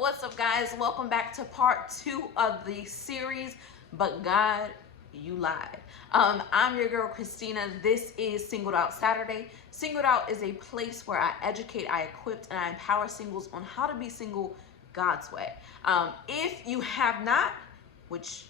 What's up, guys? Welcome back to part 2 of the series, But God, You Lied. I'm your girl, Christina. This is Singled Out Saturday. Singled Out is a place where I educate, I equip, and I empower singles on how to be single God's way. If you have not, which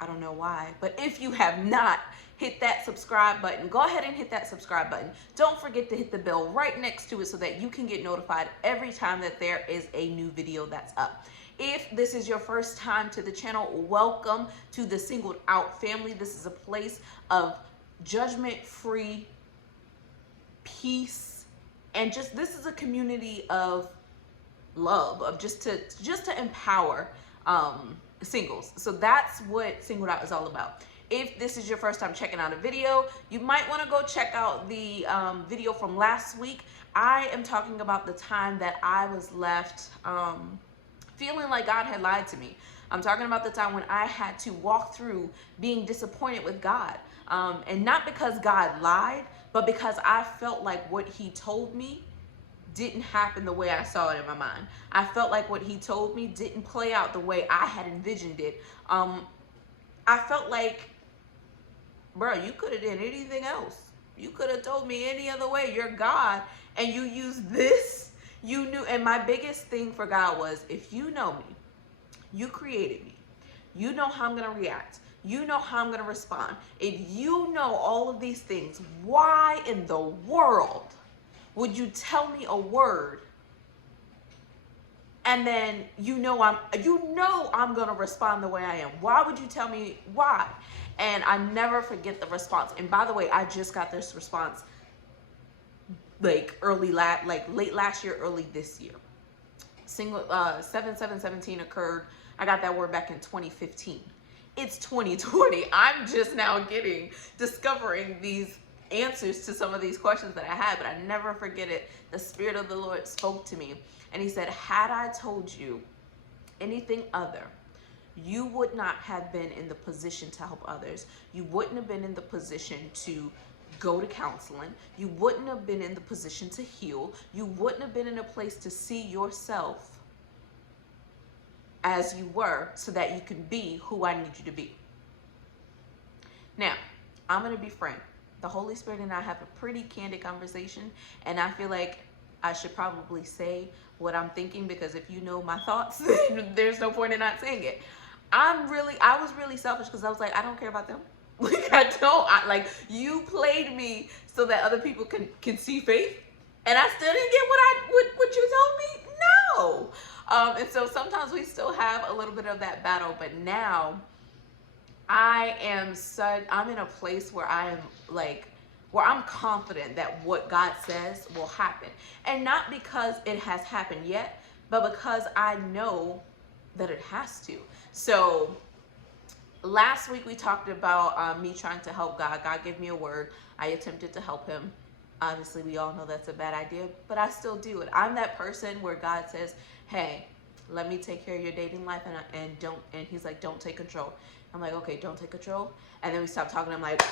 I don't know why, but if you have not hit that subscribe button, go ahead and hit that subscribe button. Don't forget to hit the bell right next to it so that you can get notified every time that there is a new video that's up. If this is your first time to the channel, welcome to the Singled Out family. This is a place of judgment-free peace, and this is a community of love, of just to empower singles. So that's what Singled Out is all about. If this is your first time checking out a video, you might want to go check out the video from last week. I am talking about the time that I was left feeling like God had lied to me. I'm talking about the time when I had to walk through being disappointed with God. And not because God lied, but because I felt like what he told me didn't happen the way I saw it in my mind. I felt like what he told me didn't play out the way I had envisioned it. I felt like, bro, you could have done anything else. You could have told me any other way. You're God, and you used this. You knew. And my biggest thing for God was, if you know me, you created me, you know how I'm going to react, you know how I'm going to respond. If you know all of these things, why in the world would you tell me a word and then you know I'm gonna respond the way I am? Why would you tell me why? And I never forget the response. And by the way, I just got this response like late last year, early this year. 7/7/17 occurred. I got that word back in 2015. It's 2020. I'm just now discovering these answers to some of these questions that I had, but I never forget it. The Spirit of the Lord spoke to me, and he said, had I told you anything other, you would not have been in the position to help others. You wouldn't have been in the position to go to counseling. You wouldn't have been in the position to heal. You wouldn't have been in a place to see yourself as you were so that you can be who I need you to be. Now, I'm going to be frank. The Holy Spirit and I have a pretty candid conversation, and I feel like I should probably say what I'm thinking, because if you know my thoughts, then there's no point in not saying it. I was really selfish, because I was like, I don't care about them. Like, you played me so that other people can see faith, and I still didn't get what you told me? No. And so sometimes we still have a little bit of that battle, but now I'm in a place where I'm confident that what God says will happen. And not because it has happened yet, but because I know that it has to. So last week we talked about me trying to help God. God gave me a word. I attempted to help him. Obviously, we all know that's a bad idea, but I still do it. I'm that person where God says, hey, let me take care of your dating life, and he's like, don't take control. I'm like, okay, don't take control. And then we stop talking. I'm like,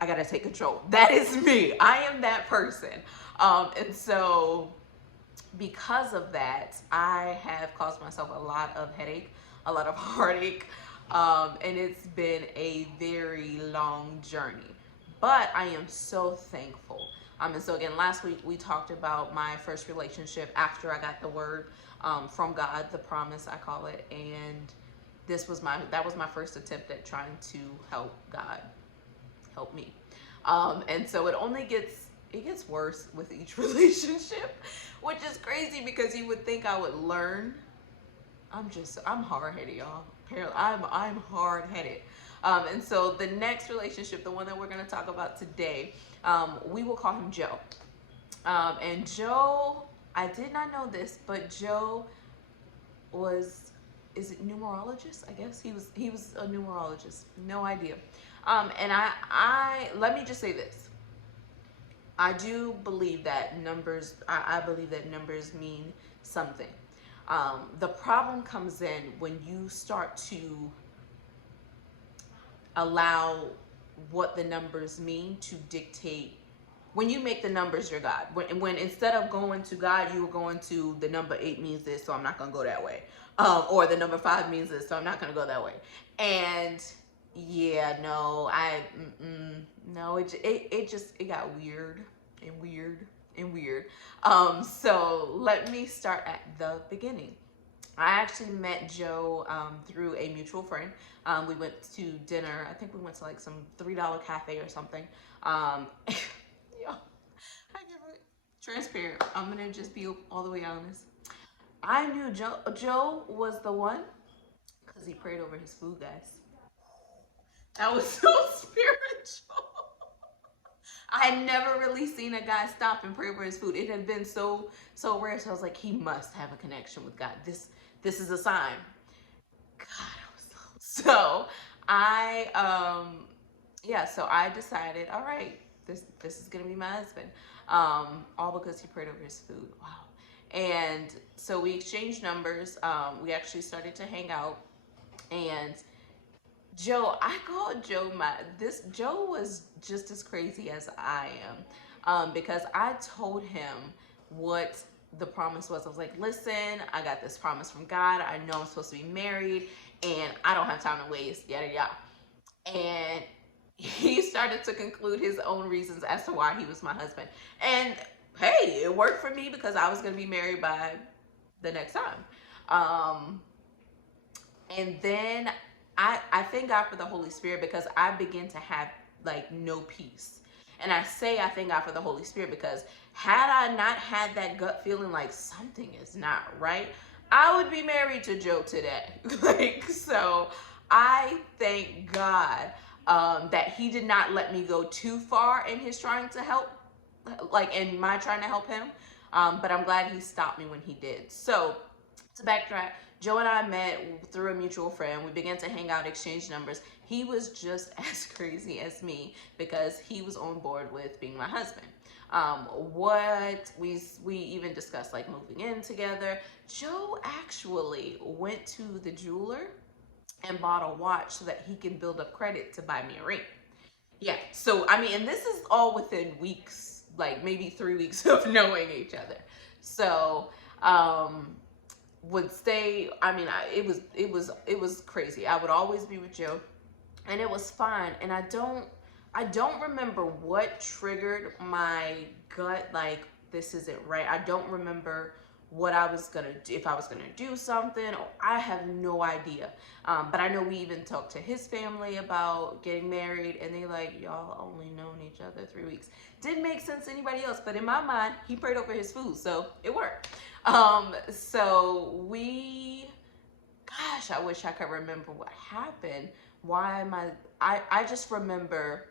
I gotta take control. That is me. I am that person. And so because of that, I have caused myself a lot of headache, a lot of heartache, and it's been a very long journey. But I am so thankful. And so again, last week we talked about my first relationship after I got the word from God, the promise I call it, and that was my first attempt at trying to help God help me. And so it gets worse with each relationship, which is crazy because you would think I would learn. I'm hard-headed, y'all. Apparently, I'm hard-headed. And so the next relationship, the one that we're going to talk about today, we will call him Joe. And Joe, I did not know this, but Joe is it numerologist? I guess he was a numerologist. No idea. And I let me just say this. I do believe that numbers, I believe that numbers mean something. The problem comes in when you start to allow what the numbers mean to dictate when you make the numbers your God. When instead of going to God, you were going to the number 8 means this, so I'm not gonna go that way. Or the number 5 means this, so I'm not gonna go that way. And yeah, no, no, it got weird and weird and weird. So let me start at the beginning. I actually met Joe through a mutual friend. We went to dinner. I think we went to like some $3 cafe or something. Yeah, I give it transparent. I'm gonna just be all the way honest. I knew Joe was the one because he prayed over his food, guys. That was so spiritual. I had never really seen a guy stop and pray over his food. It had been so rare. So I was like, he must have a connection with God. This is a sign. God, I was so I yeah, so I decided, all right, this is gonna be my husband. All because he prayed over his food. Wow. And so we exchanged numbers. We actually started to hang out, and I called Joe this Joe was just as crazy as I am. Because I told him what the promise was. I was like, listen, I got this promise from God. I know I'm supposed to be married and I don't have time to waste, yada yada. And he started to conclude his own reasons as to why he was my husband. And hey, it worked for me because I was gonna be married by the next time. Um, and then I thank God for the Holy Spirit because I begin to have like no peace. And I say I thank God for the Holy Spirit because had I not had that gut feeling like something is not right, I would be married to Joe today. Like, so I thank God that he did not let me go too far in his trying to help, like in my trying to help him. But I'm glad he stopped me when he did. So to backtrack, Joe and I met through a mutual friend. We began to hang out, exchange numbers. He was just as crazy as me because he was on board with being my husband. What we even discussed like moving in together. Joe actually went to the jeweler and bought a watch so that he can build up credit to buy me a ring. Yeah. So I mean, and this is all within weeks, like maybe 3 weeks of knowing each other. So would stay. I mean, it was crazy. I would always be with Joe, and it was fine. And I don't remember what triggered my gut. Like, this isn't right. I don't remember what I was gonna do, if I was gonna do something, or I have no idea. But I know we even talked to his family about getting married, and they like, y'all only known each other 3 weeks. Didn't make sense to anybody else, but in my mind, he prayed over his food, so it worked. So gosh, I wish I could remember what happened. Why am I just remember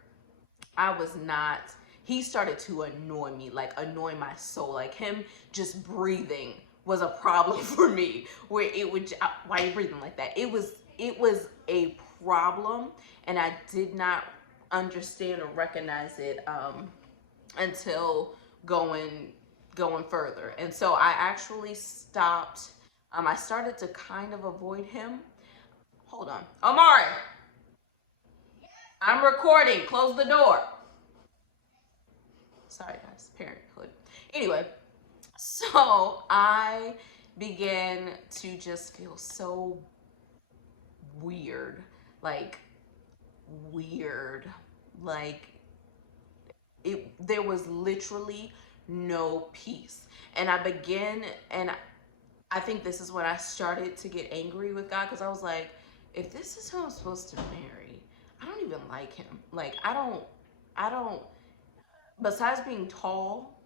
I was not, he started to annoy me, like annoy my soul. Like him just breathing was a problem for me. Where it would, why are you breathing like that? It was a problem, and I did not understand or recognize it until going going further. And so I actually stopped. I started to kind of avoid him. Hold on, Omari, I'm recording. Close the door. Sorry, guys. Parenthood. Anyway, so I began to just feel so weird, like weird, like it. There was literally no peace, and I began, and I think this is when I started to get angry with God because I was like, if this is who I'm supposed to marry, I don't even like him. Like I don't. Besides being tall,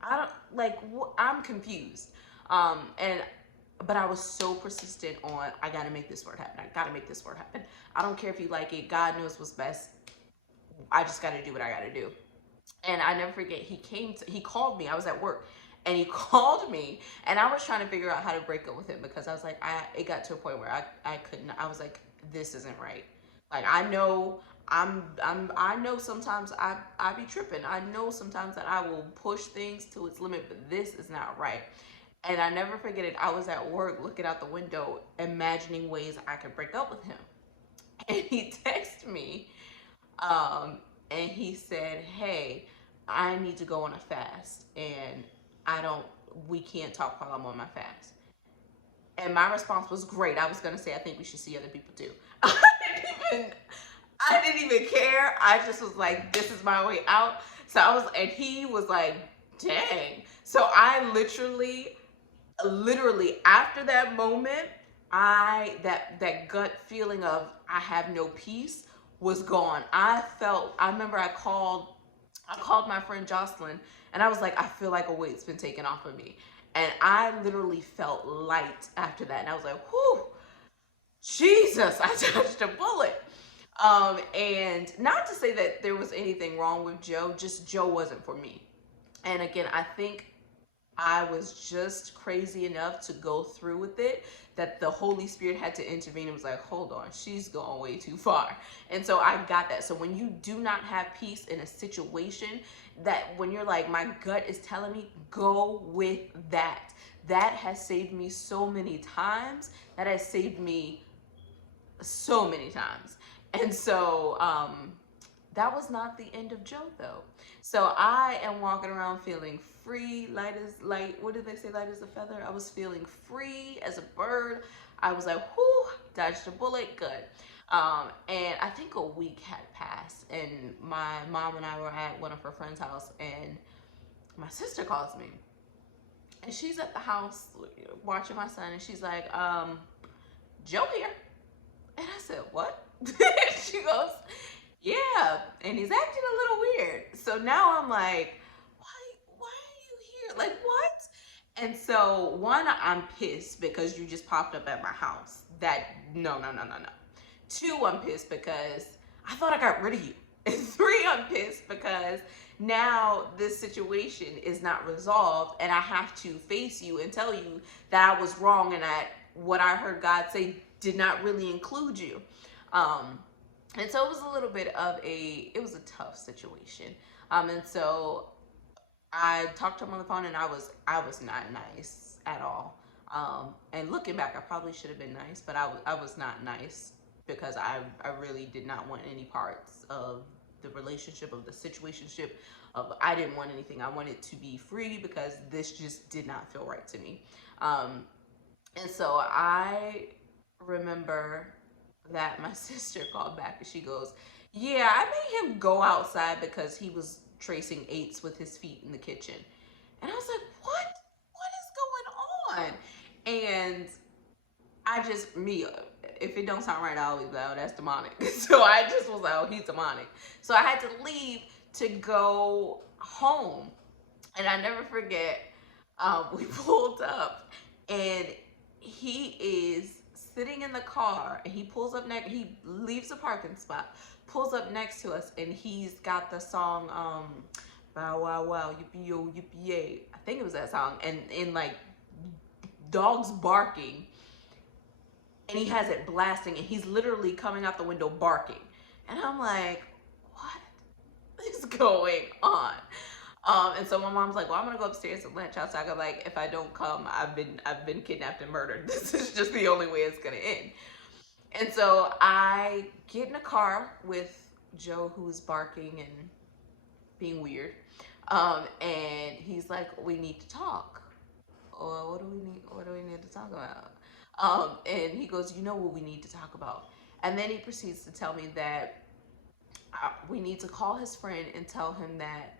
I don't like. I'm confused. And but I was so persistent on I gotta make this word happen. I gotta make this word happen. I don't care if you like it. God knows what's best. I just gotta do what I gotta do. And I never forget, he called me. I was at work, and he called me, and I was trying to figure out how to break up with him because I was like, it got to a point where I couldn't. I was like, this isn't right. Like, I know I know sometimes I be tripping. I know sometimes that I will push things to its limit, but this is not right. And I never forget it. I was at work looking out the window, imagining ways I could break up with him. And he texted me, and he said, "Hey, I need to go on a fast, and I don't, we can't talk while I'm on my fast. And my response was great. I was gonna say I think we should see other people too. Even I didn't even care. I just was like, this is my way out. So I was, and he was like, dang. So I literally after that moment, that gut feeling of I have no peace was gone. I remember I called my friend Jocelyn, and I was like, I feel like a weight's been taken off of me. And I literally felt light after that. And I was like, whew, Jesus, I touched a bullet. And not to say that there was anything wrong with Joe, just Joe wasn't for me. And again, I think I was just crazy enough to go through with it that the Holy Spirit had to intervene and was like, hold on, she's going way too far. And so I got that. So when you do not have peace in a situation, that when you're like, my gut is telling me, go with that. That has saved me so many times. That has saved me so many times. And so that was not the end of Joe though. So I am walking around feeling free, light as light. What did they say? Light as a feather. I was feeling free as a bird. I was like, whoo, dodged a bullet, good. And I think a week had passed, and my mom and I were at one of her friend's house, and my sister calls me, and she's at the house watching my son, and she's like, Joe here. And I said, what? She goes, yeah, and he's acting a little weird. So now I'm like, why are you here? Like, what? And so one, I'm pissed because you just popped up at my house. That, no, no, no, no, no. Two, I'm pissed because I thought I got rid of you. And three, I'm pissed because now this situation is not resolved, and I have to face you and tell you that I was wrong, and that what I heard God say did not really include you. And so it was a little bit of it was a tough situation. And so I talked to him on the phone, and I was not nice at all. And looking back, I probably should have been nice, but I was not nice because I really did not want any parts of the relationship, of the situationship, of I didn't want anything. I wanted to be free because this just did not feel right to me. And so I remember that my sister called back, and she goes, yeah, I made him go outside because he was tracing eights with his feet in the kitchen. And I was like, what is going on? And I just, me, if it don't sound right, I always go, oh, that's demonic. So I just was like, oh, he's demonic. So I had to leave to go home. And I never forget, we pulled up, and he is sitting in the car, and he pulls up next, he leaves the parking spot, pulls up next to us, and he's got the song, Bow Wow Wow, Yippee-yo, Yippee-yay. I think it was that song, and in like dogs barking, and he has it blasting, and he's literally coming out the window barking. And I'm like, what is going on? And so my mom's like, well, I'm gonna go upstairs and lunch outside. I'm like, if I don't come, I've been kidnapped and murdered. This is just the only way it's gonna end. And so I get in a car with Joe, who's barking and being weird. And he's like, we need to talk. Or what do we need? What do we need to talk about? And he goes, you know what we need to talk about? And then he proceeds to tell me that we need to call his friend and tell him that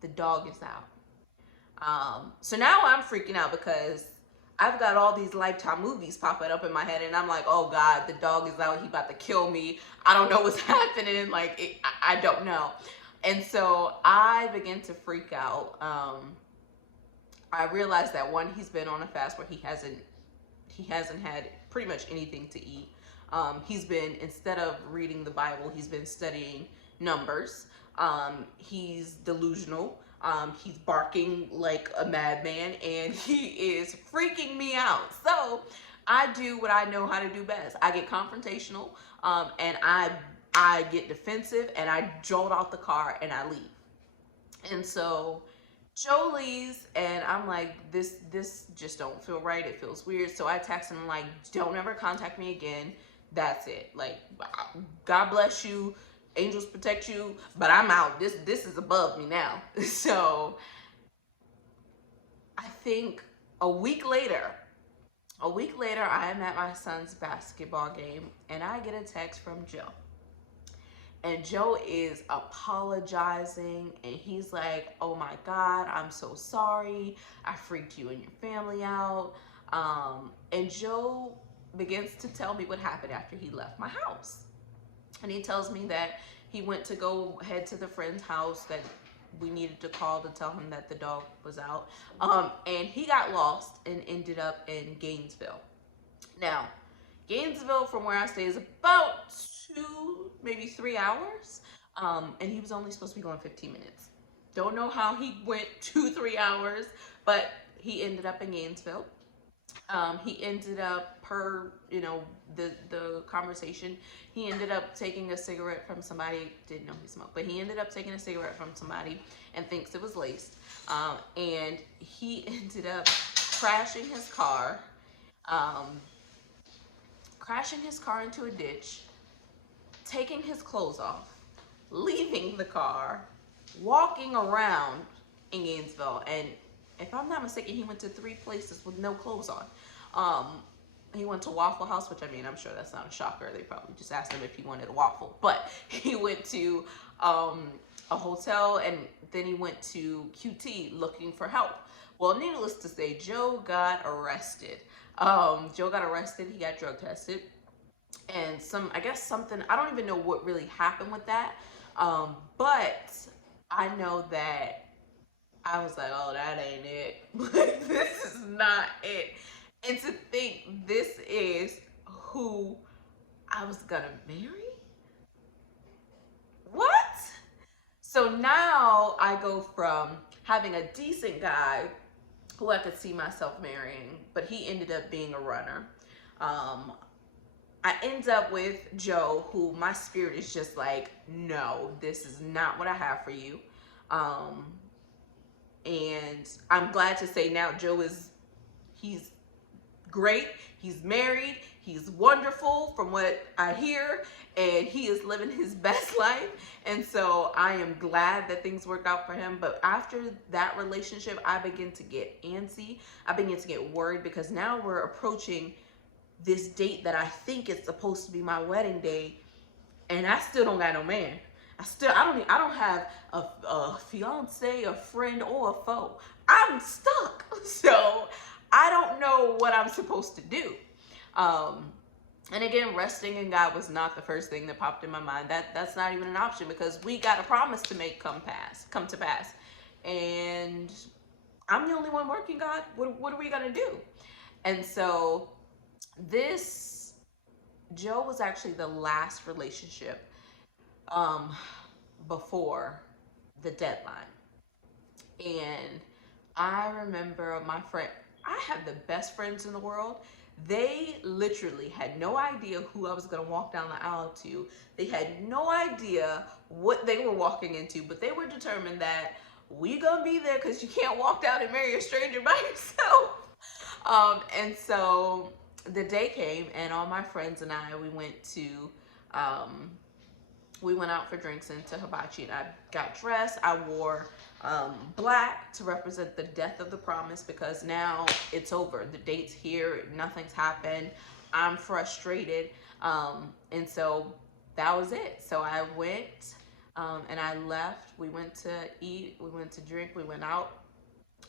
the dog is out. So now I'm freaking out because I've got all these Lifetime movies popping up in my head, and I'm like, oh God, the dog is out. He about to kill me. I don't know what's happening. Like, I don't know. And so I begin to freak out. I realized that one, he's been on a fast where he hasn't had pretty much anything to eat. He's been, instead of reading the Bible, he's been studying numbers. He's delusional. He's barking like a madman, and he is freaking me out. So I do what I know how to do best. I get confrontational, and I get defensive, and I jolt out the car, and I leave. And so Joe leaves, and I'm like, this just don't feel right. It feels weird. So I text him like, don't ever contact me again. That's it. Like, God bless you. angels protect you, but I'm out. This is above me now. So I think a week later, I am at my son's basketball game and I get a text from Joe. And Joe is apologizing and he's like, oh my God, I'm so sorry. I freaked you and your family out. And Joe begins to tell me what happened after he left my house. And he tells me that he went to go head to the friend's house that we needed to call to tell him that the dog was out. And he got lost and ended up in Gainesville. Now, Gainesville from where I stay is about 2, maybe 3 hours. And he was only supposed to be going 15 minutes. Don't know how he went 2, 3 hours, but he ended up in Gainesville. He ended up, per the conversation, he ended up taking a cigarette from somebody. Didn't know he smoked, but he ended up taking a cigarette from somebody and thinks it was laced. And he ended up crashing his car, um, into a ditch, taking his clothes off, leaving the car, walking around in Gainesville. And if I'm not mistaken, he went to 3 places with no clothes on. He went to Waffle House, which, I mean, I'm sure that's not a shocker. They probably just asked him if he wanted a waffle. But he went to a hotel, and then he went to QT looking for help. Well, needless to say, Joe got arrested. He got drug tested. And I guess something, I don't even know what really happened with that. But I know that I was like, oh, that ain't it. Like, this is not it. And to think this is who I was gonna marry? What? So now I go from having a decent guy who I could see myself marrying, but he ended up being a runner. I end up with Joe, who my spirit is just like, no, this is not what I have for you. And I'm glad to say now Joe he's great. He's married. He's wonderful from what I hear, and he is living his best life. And so I am glad that things work out for him. But after that relationship, I begin to get antsy. I begin to get worried because now we're approaching this date that I think is supposed to be my wedding day, and I still don't got no man. I don't have a fiance, a friend, or a foe. I'm stuck. So I don't know what I'm supposed to do. And again, resting in God was not the first thing that popped in my mind. That's not even an option because we got a promise to make come to pass. And I'm the only one working, God. What are we gonna do? And so this Joe was actually the last relationship before the deadline. And I remember my friend, I have the best friends in the world. They literally had no idea who I was going to walk down the aisle to. They had no idea what they were walking into, but they were determined that we going to be there because you can't walk down and marry a stranger by yourself. And so the day came, and all my friends and I, we went out for drinks into Hibachi, and I got dressed. I wore black to represent the death of the promise because now it's over. The date's here. Nothing's happened. I'm frustrated. And so that was it. So I went and I left. We went to eat. We went to drink. We went out.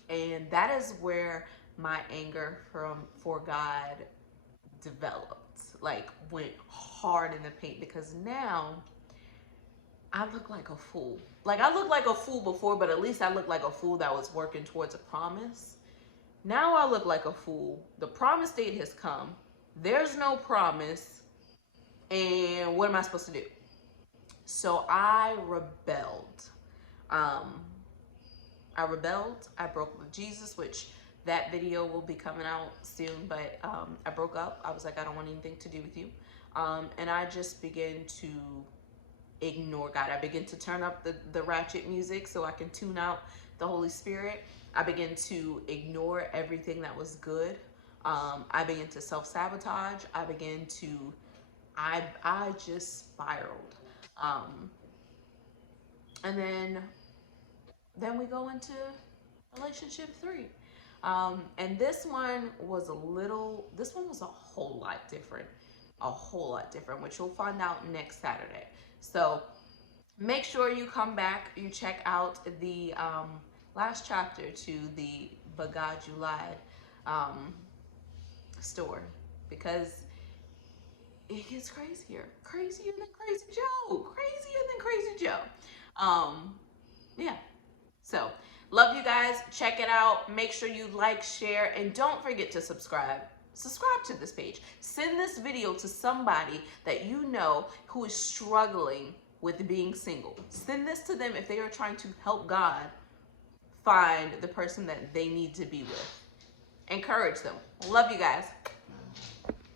And that is where my anger for God developed. Like, went hard in the paint because now I look like a fool. Like, I looked like a fool before, but at least I looked like a fool that was working towards a promise. Now I look like a fool. The promise date has come. There's no promise. And what am I supposed to do? So I rebelled. I broke with Jesus, which that video will be coming out soon. But I broke up. I was like, I don't want anything to do with you. And I just began to ignore God. I begin to turn up the ratchet music so I can tune out the Holy Spirit. I begin to ignore everything that was good. I begin to self-sabotage. I just spiraled. Um, and then we go into relationship 3. And this one was a whole lot different. A whole lot different, which you'll find out next Saturday. So make sure you come back, you check out the last chapter to the Bagad Julad um, story, because it gets crazier. Crazier than Crazy Joe. Crazier than Crazy Joe. Yeah. So, love you guys. Check it out. Make sure you like, share, and don't forget to subscribe. Subscribe to this page. Send this video to somebody that you know who is struggling with being single. Send this to them if they are trying to help God find the person that they need to be with. Encourage them. Love you guys.